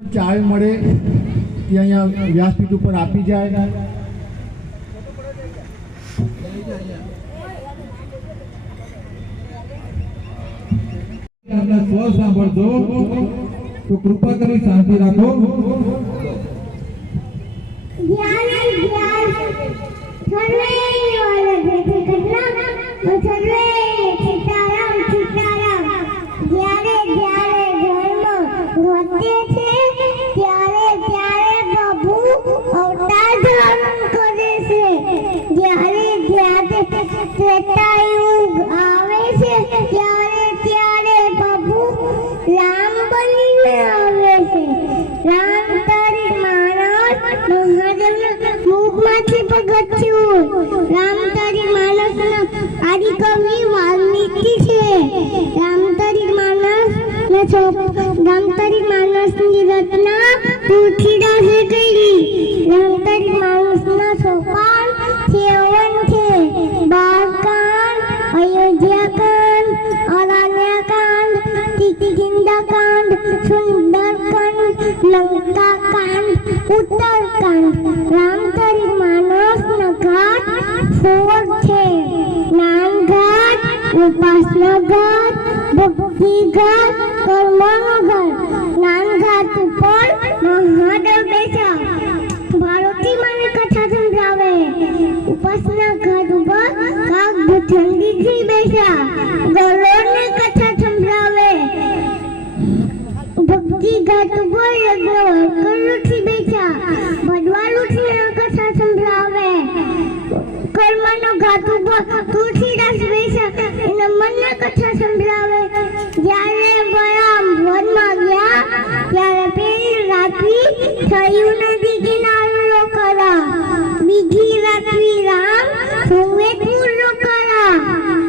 ચાવી મળે એ અહીંયા વ્યાસપીઠ ઉપર આપી જાય. આપના સ્વ સાંભળજો તો કૃપા કરી શાંતિ રાખો. રામતારી માણસના આદિકવિ વાલ્મીકી છે. રામતારી માણસની રચના તુલસીદાસે કરી. રામતારી માણસના સોપાન 53 છે. બાળકાંડ, અયોધ્યાકાંડ, અરણ્યકાંડ, કિષ્કિંધાકાંડ, સુંદરકાંડ, લંકાકાંડ, ઉત્તરકાંડ. રામતારી માણસના ઘાટ 16 છે. જ્ઞાન ઘાટ, ઉપાસના ઘાટ, ભક્તિ ઘાટ, કર્મનો ઘાટ. જ્ઞાન ઘાટ ઉપર મહાદેવ બેસા ભારતી માને કથા સંભળાવે. ઉપાસના ઘાટ ઉપર કાગ ઠંડીથી બેસા ગરોળને કથા સંભળાવે. ભક્તિ ઘાટ ઉપર યજ્ઞ બેસા ભગવાનની કથા સંભળાવે. કર્મનો ઘાટ ઉપર તુલસીદાસ બેસા એના મનની કથા સંભળાવે. જ્યારે બળરામ વનમાં ગયા ત્યારે પહેલી રાત્રિ થયું નદી કિનારે રોકાયા. બીજી રાત્રિ રામ સુમેરપુર રોકાયા.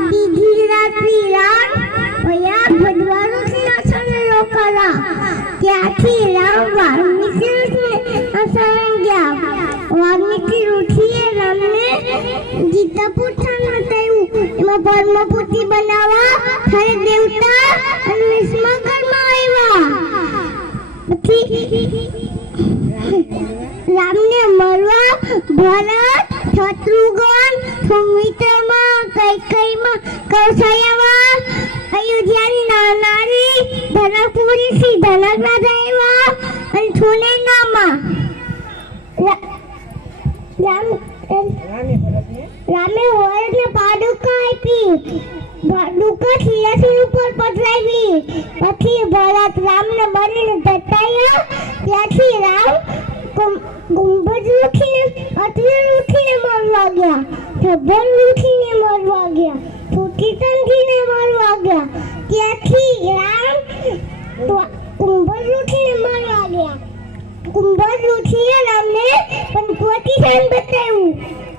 ત્રીજી રાત્રિ રામ ભયા ભગવાનની આશ્રમે રોકાયા. ત્યાંથી રામ વાલ્મીકી આશ્રમે ગયા. વાલ્મીકી ઋષિએ રામને ગીતા પૂછવાનું થયું. એમાં બ્રહ્મપુત્રી બનાવવા હરે દેવતા અને વિશ્વકર્મા આવ્યા. પછી રામને મળવા ભરત, શત્રુઘ્ન, સુમિત્રામાં, કૈકેયીમાં, કૌશલ્યમાં, અયોધ્યાની નાનારી ધનકપુરી શ્રી ધનકરાજા આવ્યા અને સુનેનામાં રામે વરને પાદુકા આપી. પાદુકા સિંહાસન ઉપર પધરાવી. પછી ભરત રામને બનીને જતાયા. ત્યાંથી રામ ગુંબજ ઉઠીને અતવીર ઉઠીને મરવા ગયા. ધબ્બન ઉઠીને મરવા ગયા. છૂટી તંગીને મરવા ગયા. ત્યાંથી રામ ગુંબજ ઉઠીને મરવા ગયા. ગુંબજ ઉઠીને રામને પંચવટી શાન બતાવ્યું.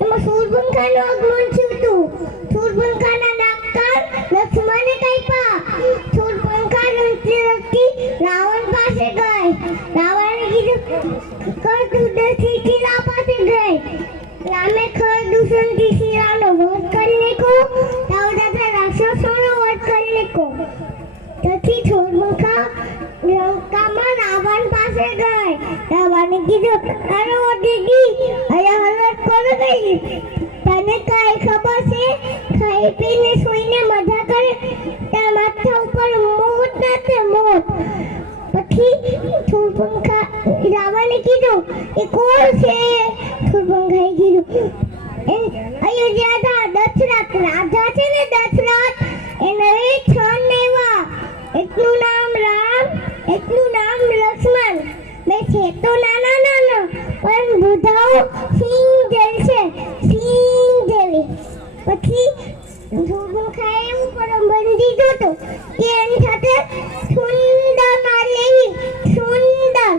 એમાં શૂર્પણખાનું આગમન થયું હતું. શૂર્પણખાના નાગકાન લક્ષ્મણે કાપ્યા. શૂર્પણખા રડતી રાવણ પાસે ગઈ. રાવણે કીધું કર દૂધથી શીલા પાસે ગઈ. રામે ખર દૂષણથી શીલાનો વધ કરી નાખ્યો. તાવદાતા રાક્ષસોનો વધ કરી નાખ્યો. તેથી શૂર્પણખા લંકામાં રાવણ પાસે ગઈ. રાવણે કીધું અરે ઓ દીદી અહીંયા હલત કરો ગઈ. તને કઈ ખબર છે? ખાઈ પીને સૂઈને મજા કરે ત્યાં માથા ઉપર મોત નાખે મોત. પછી શૂર્પણખા રાવણે કીધું એ કોણ છે? શૂર્પણખાએ કીધું અયોધ્યા દશરથ રાજા છે ને દશરથ એને 6 નેવા. એકનું નામ રામ, એકનું નામ લક્ષ્મણ. બે છે તો નાના નાના પણ બુધાઓ સિંહ જેવી છે, સિંહ જેવી. પછી શૂર્પણખાએ એવું પરમ દીધું હતું કે એની સાથે સુંદર નારી આવી, સુંદર.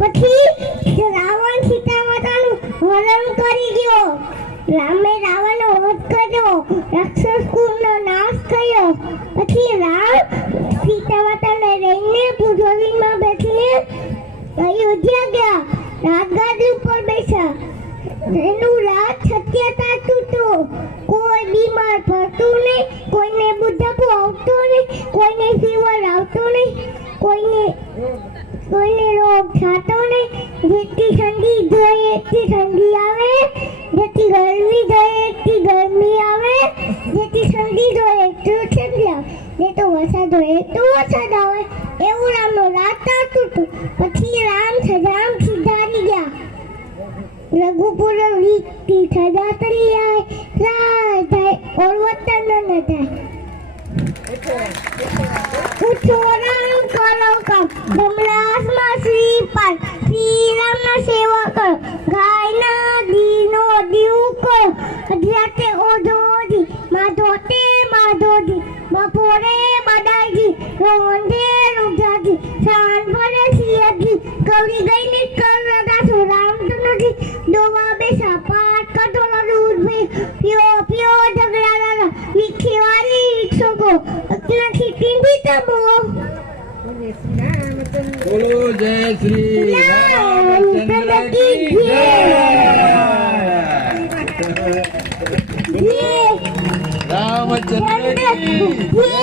પછી રાવણ સીતા માતાનું હરણ કરી ગયો. રામે રાવણનો વધ કર્યો, રાક્ષસ કુળનો નાશ કર્યો. પછી રામ સીતા માતાને લઈને પુષ્પવીમાં બેસીને અયોધ્યા ગયા. રાજગાદી ઉપર બેસ્યા. એનું રાજ સત્યતા તૂટું. કોઈ બીમાર પડતું નહીં, કોઈને બુઢાપો આવતો નહીં, કોઈને ફીવર આવતો નહીં, કોઈને કોઈને રોગ થતો નહીં. જેટલી ઠંડી જોઈએ એટલી ઠંડી આવે, જેટલી ગરમી જોઈએ એટલી ગરમી આવે, જેટલી ઠંડી જોઈએ એટલું ઠંડી આવે, જેટલો વરસાદ જોઈએ એટલો વરસાદ આવે. એવું રામનો રાજ ચાલતું હતું. પછી રામ સુધારી ગયા. રઘુપુર વીતી સદા તલ્યાય રાય થાય ઓર વતન ન થાય. ઉઠો રામ કરો કામ બમરાસમાં શ્રીપાલ શ્રી રામના સેવા કરો. ગાયના દીનો દીવ કરો. અધ્યાતે ઓઢોજી માધોજી બપોરે બડાઈજી રોંધે રૂજાજી સાંજ ભરે સિયાજી કવરી ગઈને કરડા છો રામચંદ્રજી ડોવા બેસા પાટ કટોરા દૂધ ભી પ્યો ઝઘડા વીખી વાળી વીક્ષો અકલાથી ટીંડી તબો. બોલો જય શ્રી રામચંદ્ર કી જય. રામચંદ્ર કી જય.